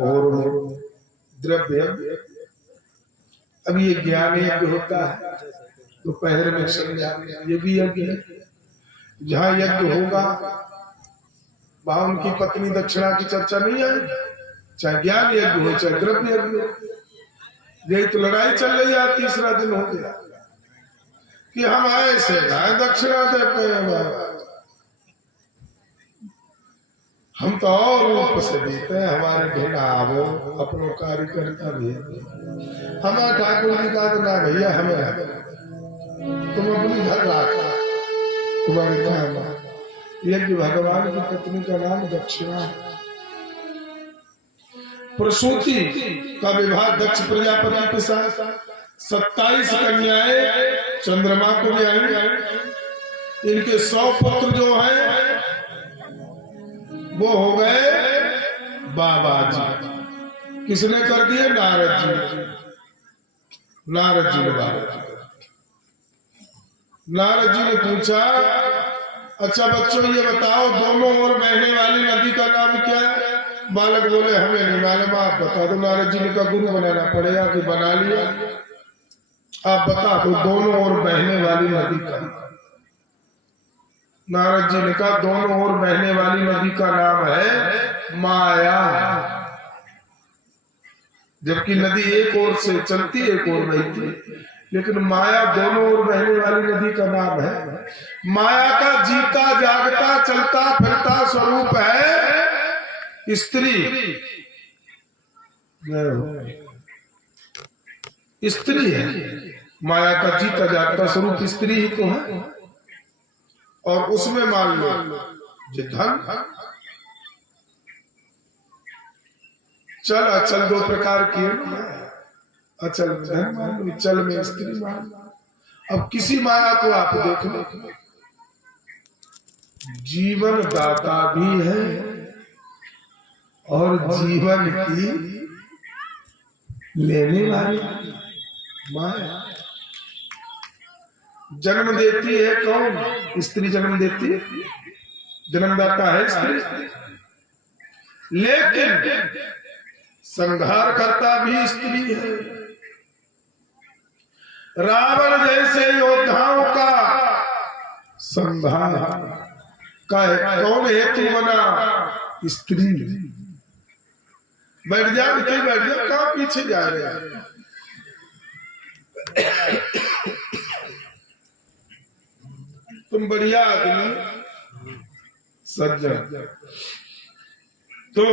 और द्रव्य। अब ये ज्ञान यज्ञ होता है तो पहले में समझा ये भी यज्ञ है। जहाँ यज्ञ होगा वहां उनकी पत्नी दक्षिणा की चर्चा नहीं आएगी, चाहे ज्ञान यज्ञ हो चाहे द्रव्य यज्ञ हो। यही तो लड़ाई चल रही है, तीसरा दिन हो गया कि हम आए से दक्षिणा देते हैं, हम तो और रूप से देते हैं, हमारे ढेला आवो अपनो कार्य करता भी है। हमारा ठाकुर जी का तो ना भैया हमें तुम अपनी घर रखा तुम्हारे काम। यज्ञ भगवान की पत्नी का नाम दक्षिणा है। प्रसूति का विवाह दक्ष प्रजापति के साथ 27 कन्याएं चंद्रमा को भी आई। इनके 100 पुत्र जो हैं वो हो गए बाबा जी। किसने कर दिए? नारद जी। नारद जी ने नारद जी ने पूछा, अच्छा बच्चों ये बताओ दोनों ओर बहने वाली नदी का नाम क्या है? बालक बोले हमें नहीं मालूम, आप बता दो। नारद जी ने कहा गुरु बनाना पड़ेगा कि बना लिया, आप बता दो दोनों ओर बहने वाली नदी का। नारद जी ने कहा दोनों ओर बहने वाली नदी का नाम है माया। जबकि नदी एक ओर से चलती एक ओर बहती, लेकिन माया दोनों ओर बहने वाली नदी का नाम है। माया का जीता जागता चलता फिरता स्वरूप है स्त्री। स्त्री है माया का जीता जागता स्वरूप, स्त्री ही तो है। और उसमें मान लो जो धन चल अचल दो प्रकार की, अचल में धन मान लो, चल में स्त्री मान लो। अब किसी माया को आप देख लो, जीवन दाता भी है और जीवन की लेने वाली माया। जन्म देती है कौन? स्त्री जन्म देती है, जन्मदाता है स्त्री। लेकिन संहार करता भी स्त्री है। रावण जैसे योद्धाओं का संहार का कौन हेतु बना? स्त्री। बैठ जाओ, कहीं बैठ जाओ, कहां पीछे जा रहे हैं? तुम बढ़िया आदमी सज्जन, तो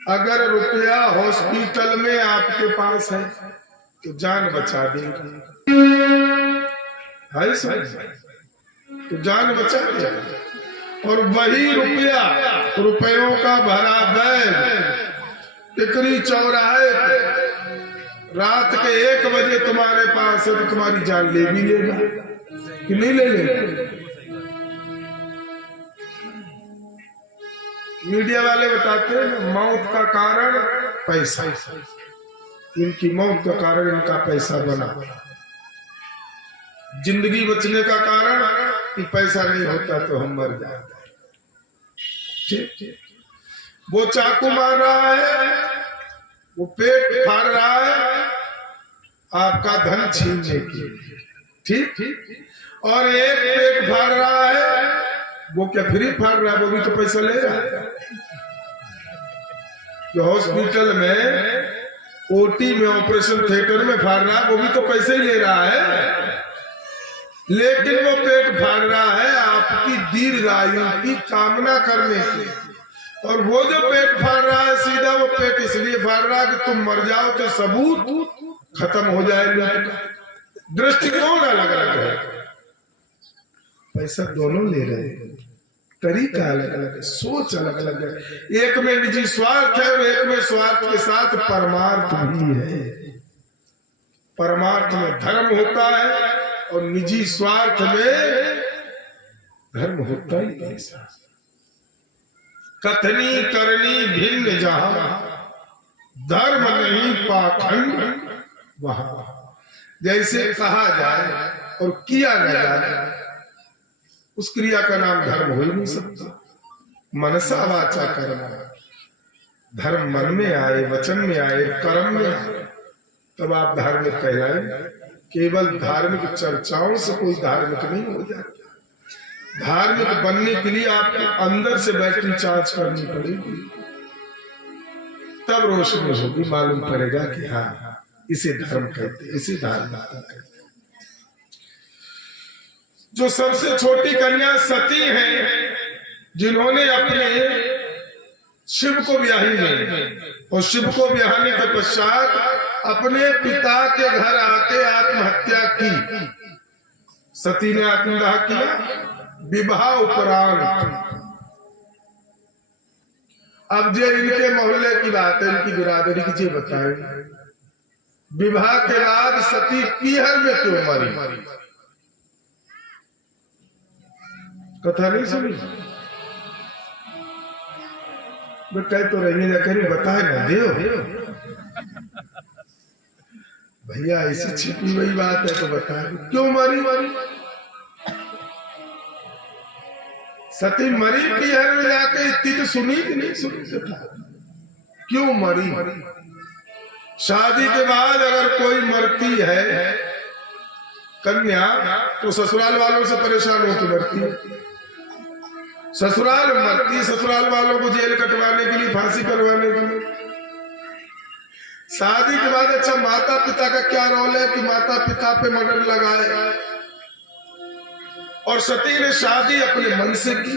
अगर रुपया हॉस्पिटल में आपके पास है तो जान बचा देगा, है तो जान बचा देगा। और वही रुपया, रुपयों का भरा बैग टिकरी चौराहे रात के 1 बजे तुम्हारे पास है तो तुम्हारी जान ले भी लेगा कि नहीं ले लेगा? मीडिया वाले बताते हैं मौत का कारण पैसा, इनकी मौत का कारण इनका पैसा बना। जिंदगी बचने का कारण कि पैसा नहीं होता तो हम मर जाते। ठीक, वो चाकू मार रहा है, वो पेट फाड़ रहा है आपका धन छीनने के लिए, ठीक। और एक पेट फाड़ रहा है, वो क्या फ्री फाड़ रहा है? वो भी तो पैसा ले रहा है। जो हॉस्पिटल में ओटी में ऑपरेशन थिएटर में फाड़ रहा है वो भी तो पैसे ही ले रहा है, लेकिन वो पेट फाड़ रहा है आपकी दीर्घायु की कामना करने की। और वो जो पेट फाड़ रहा है सीधा वो पेट इसलिए फाड़ रहा है कि तुम मर जाओ तो सबूत खत्म हो जाएगा। दृष्टिकोण अलग अलग है, पैसा दोनों ले रहे हैं, तरीका अलग अलग है, सोच अलग अलग है। एक में निजी स्वार्थ है और एक में स्वार्थ के साथ परमार्थ भी है। परमार्थ में धर्म होता है और निजी स्वार्थ में धर्म होता ही ऐसा। कथनी करनी भिन्न जहां, धर्म नहीं पाखंड वहां। जैसे कहा जाए और किया न जाए उस क्रिया का नाम धर्म हो ही नहीं सकता। मनसा वाचा कर्म, धर्म मन में आए, वचन में आए, कर्म में आए, तब आप धार्मिक कहलाए। केवल धार्मिक चर्चाओं से कोई धार्मिक नहीं हो जाता। धार्मिक बनने के लिए आपको अंदर से बैटरी चार्ज करनी पड़ेगी, तब रोशनी होगी, मालूम पड़ेगा कि हाँ इसे धर्म कहते, इसे धार्मिकता कहते। जो सबसे छोटी कन्या सती है, जिन्होंने अपने शिव को ब्याही नहीं, और शिव को ब्याहने के पश्चात अपने पिता के घर आके आत्महत्या की। सती ने आत्मदाह किया विवाह उपरांत। अब जो इनके मोहल्ले की बात है, इनकी बिरादरी की चीज बताए, विवाह के बाद सती पीहर में क्यों मरी? कथा नहीं सुनी? कह तो रही ना करी, बताए ना देव भैया, ऐसी छिपी हुई बात है तो बता क्यों मरी? सती मरी पीहर में जाके, इतनी तो सुनी कि नहीं सुनी? क्यों मरी? शादी के बाद अगर कोई मरती है कन्या, तो ससुराल वालों से परेशान होकर मरती है। ससुराल मरती, ससुराल वालों को जेल कटवाने के लिए, फांसी करवाने के लिए। शादी के बाद अच्छा माता पिता का क्या रोल है कि माता पिता पे मर्डर लगाए? और सती ने शादी अपने मन से की,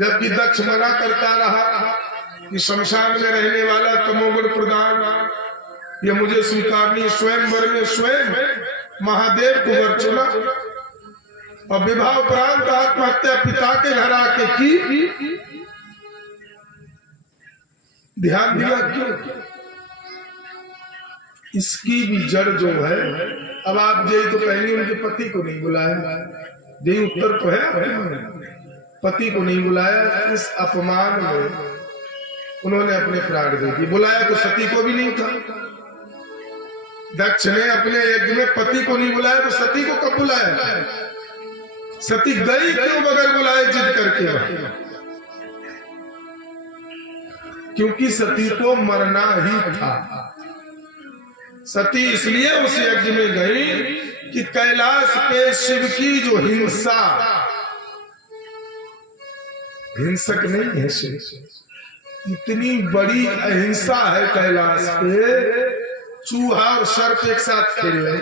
जबकि दक्ष मना करता रहा कि शमशान में रहने वाला तमोगुण प्रधान, ये मुझे स्वीकार नहीं। स्वयंवर में स्वयं महादेव को वर चुना, और विवाह उपरांत आत्महत्या पिता के घर आके की। ध्यान दिया क्यों? इसकी भी जड़ जो है, अब आप यही तो कहेंगे उनके पति को नहीं बुलाया, यही उत्तर तो है, पति को नहीं बुलाया। इस अपमान में उन्होंने अपने प्राण दे दिए। बुलाया तो सती को भी नहीं था। दक्ष ने अपने यज्ञ में पति को नहीं बुलाया, तो सती को कब बुलाया? सती गई क्यों बगैर बुलाए जिद करके वहां? क्योंकि सती को मरना ही था। सती इसलिए उस यज्ञ में गई कि कैलाश पे शिव की जो हिंसा, हिंसक नहीं है शिव, इतनी बड़ी अहिंसा है कैलाश पे। चूहा और सर्प एक साथ खेल रहे,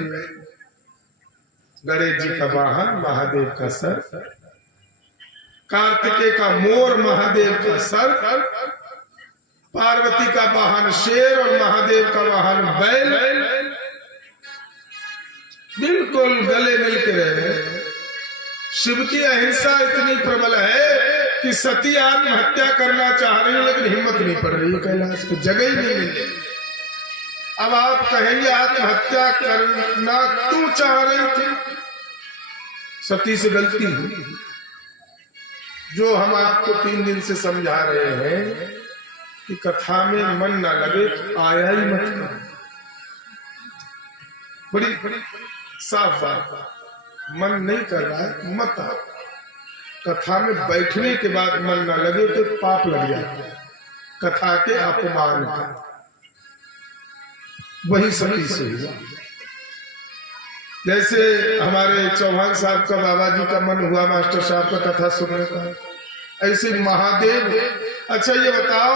गणेश जी का वाहन महादेव का सर, कार्तिकेय का मोर महादेव का सर, पार्वती का वाहन शेर और महादेव का वाहन बैल, बिल्कुल गले मिलके रहे। शिव की अहिंसा इतनी प्रबल है कि सती आत्महत्या करना चाह रही है, लेकिन हिम्मत नहीं पड़ रही है, कैलाश की जगह ही नहीं मिल रही। अब आप कहेंगे आत्महत्या करना क्यों चाह रही थी? सती से गलती हुई। जो हम आपको 3 दिन से समझा रहे हैं कि कथा में मन ना लगे तो आया ही मत। बड़ी साफ बात, मन नहीं कर रहा है मत आओ। कथा में बैठने के बाद मन ना लगे तो पाप लग जाता है, कथा के अपमान का। वही सती से हुआ। जैसे हमारे चौहान साहब का, बाबा जी का मन हुआ मास्टर साहब का कथा सुनने का, ऐसे महादेव। अच्छा ये बताओ,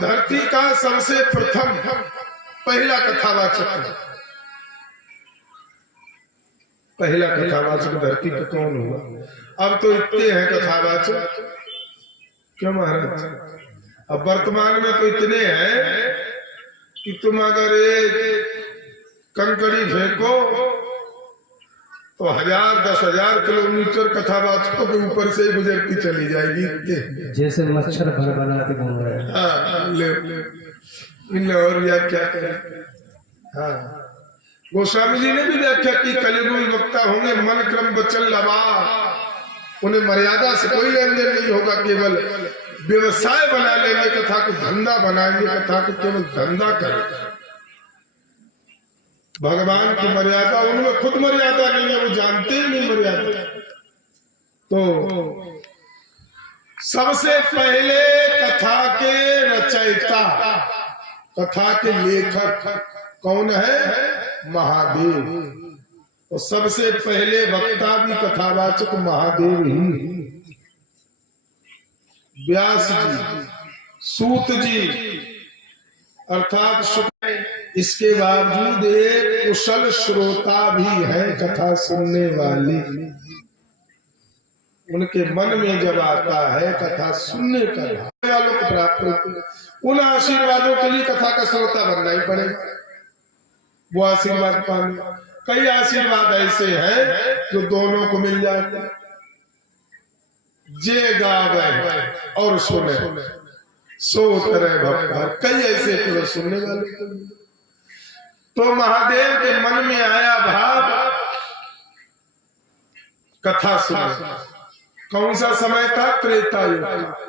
धरती का सबसे प्रथम पहला कथावाचक, पहला कथावाचक धरती पर कौन हुआ? अब तो इतने हैं कथावाचक, क्यों महाराज? अब वर्तमान में तो इतने हैं कि तुम अगर एक कंकड़ी फेंको तो 1000-10,000 किलोमीटर कथावाचकों के ऊपर से गुजरती चली जाएगी, जैसे मच्छर भर बनाते घूम रहे हैं। हाँ, ले और व्याख्या करें। हाँ, गोस्वामी जी ने भी व्याख्या की, कलियुगी वक्ता होंगे मन क्रम वचन लबा, उन्हें मर्यादा से कोई लेन देन नहीं होगा, केवल व्यवसाय बना लेंगे, कथा को धंधा बनाएंगे, कथा को केवल धंधा करेंगे। भगवान की मर्यादा, उनमें खुद मर्यादा नहीं है, वो जानते ही नहीं मर्यादा। तो सबसे पहले कथा के रचयिता रचयिता, कथा के लेखक कौन है? महादेव। तो सबसे पहले वक्ता भी कथावाचक महादेव ही। व्यास जी, सूत जी अर्थात शुक्र, इसके बावजूद एक कुशल श्रोता भी है कथा सुनने वाले। उनके मन में जब आता है कथा सुनने का वालों को प्राप्त होती, उन आशीर्वादों के लिए कथा का श्रोता बनना ही पड़ेगा। वो आशीर्वाद पाने, कई आशीर्वाद ऐसे हैं जो दोनों को मिल जाते हैं। जे गावे और सुने सो तरह भक्ता, कई ऐसे पूरे सुनने वाले। तो महादेव के मन में आया भाव कथा सुने। कौन सा समय था? त्रेता युग।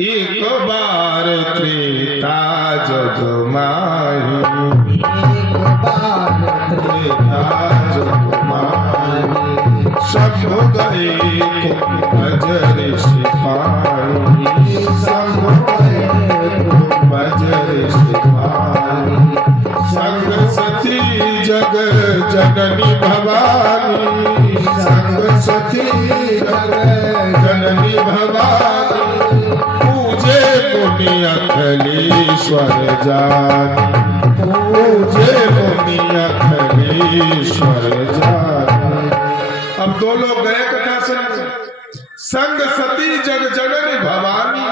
एक बार त्रेता जग माही, त्रेता जग माही, सब गए बजर सिपाही, सब गए बजर सिपाही। संग सती जग जननी भवानी, संग सती जग जननी भवानी, पूजे पुण्य अखिलेश्वर जानी, पूजे पुण्य अखिलेश्वर जानी। अब दो लोग गए कथा सुनने। संग सती जग जननी भवानी,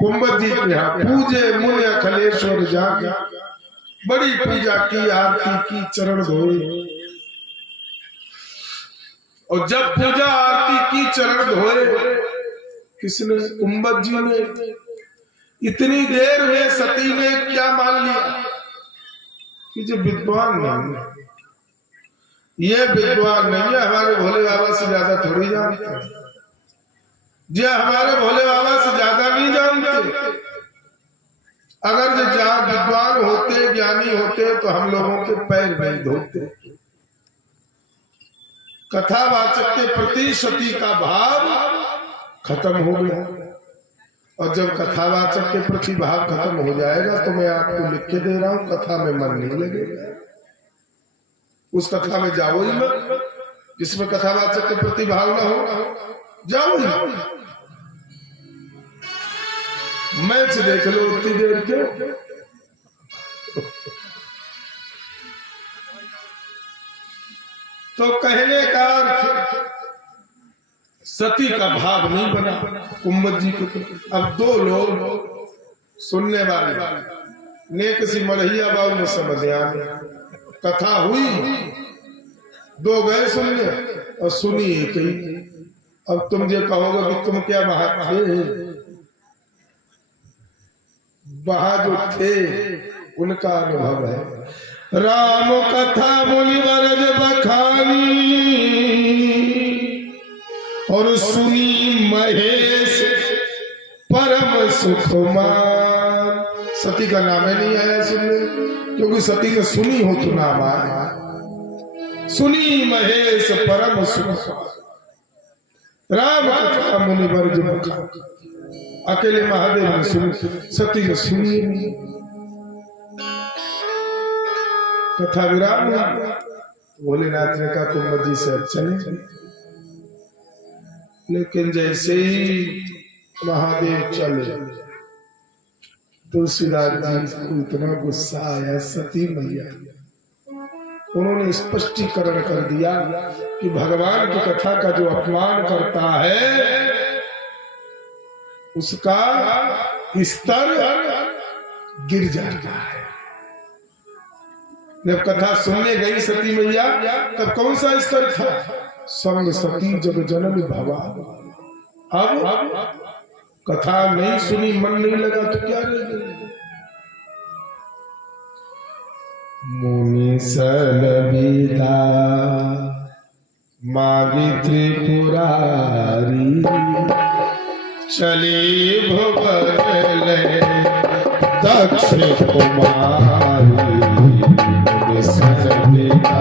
कुंभ जी के यहाँ पूजे मुनि अखिलेश्वर जानी। बड़ी पूजा की, आरती की, चरण धोए। और जब पूजा आरती की, चरण धोए, किसने? कुंभ जी ने। इतनी देर में सती ने क्या मान लिया कि जो विद्वान नहीं, ये विद्वान नहीं है, हमारे भोले बाबा से ज्यादा थोड़ी जानते, ये हमारे भोले बाबा से ज्यादा नहीं जानते। अगर जो जहां विद्वान होते, ज्ञानी होते, तो हम लोगों के पैर नहीं धोते। कथावाचक के प्रति सती का भाव खत्म हो गया। और जब कथावाचक के प्रति भाव खत्म हो जाएगा तो मैं आपको लिख के दे रहा हूं, कथा में मन नहीं लगेगा। उस कथा में जाओ ही मत जिसमें कथावाचक के प्रति भाव ना हो, जाओ ही। मैच देख लो उतनी देर क्यों। तो कहने का अर्थ सती का भाव नहीं बना कुंभ जी को। अब दो लोग सुनने वाले नेक सी मरहिया बाबू में समझ आया, कथा हुई, दो गए सुनने और सुनी एक ही। अब तुम ये कहोगे कि तुम क्या वहां थे? वहां जो थे उनका अनुभव है। राम कथा मुनिवरज बखानी, और सुनी महेश परम सुखमान। सती का नाम ही नहीं आया सुनने, क्योंकि सती ने सुनी हो तो नाम आया। सुनी महेश परम सुखमान, राम कथा मुनिवरज बखानी। अकेले महादेव ने सुनी, सती ने सुनी। कथा विराम। भोलेनाथ ने कहा कुंभ जी से चले। लेकिन जैसे ही महादेव चले, तुलसीदास जी को इतना गुस्सा आया, सती मैया उन्होंने स्पष्टीकरण कर दिया कि भगवान की कथा का जो अपमान करता है उसका स्तर गिर जाता है। जब कथा सुनने गई सती मैया, तब कौन सा स्तर था? संग सती जग जननी भवानी। अब कथा नहीं सुनी, मन नहीं लगा तो क्या रह गई? मुनि सलविदा मागी त्रिपुरारी, चले भुवन ले दक्ष कुमारी। सलविदा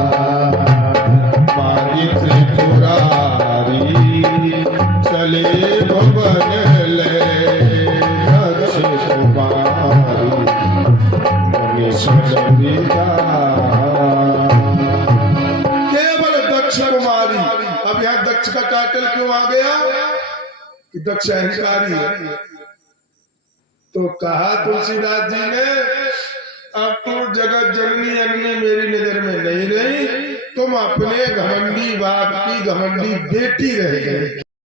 मागी त्रिपुरारी, चले भुवन ले दक्ष कुमारी मनीषर केवल दक्ष कुमारी। अब यहाँ दक्ष का टाइटल क्यों आ गया कि दक्ष अहंकारी है? तो कहा तुलसीदास जी ने, अब तुम जगत जननी अन्य मेरी नजर में नहीं रही, तुम अपने घमंडी बाप की घमंडी बेटी रह गए।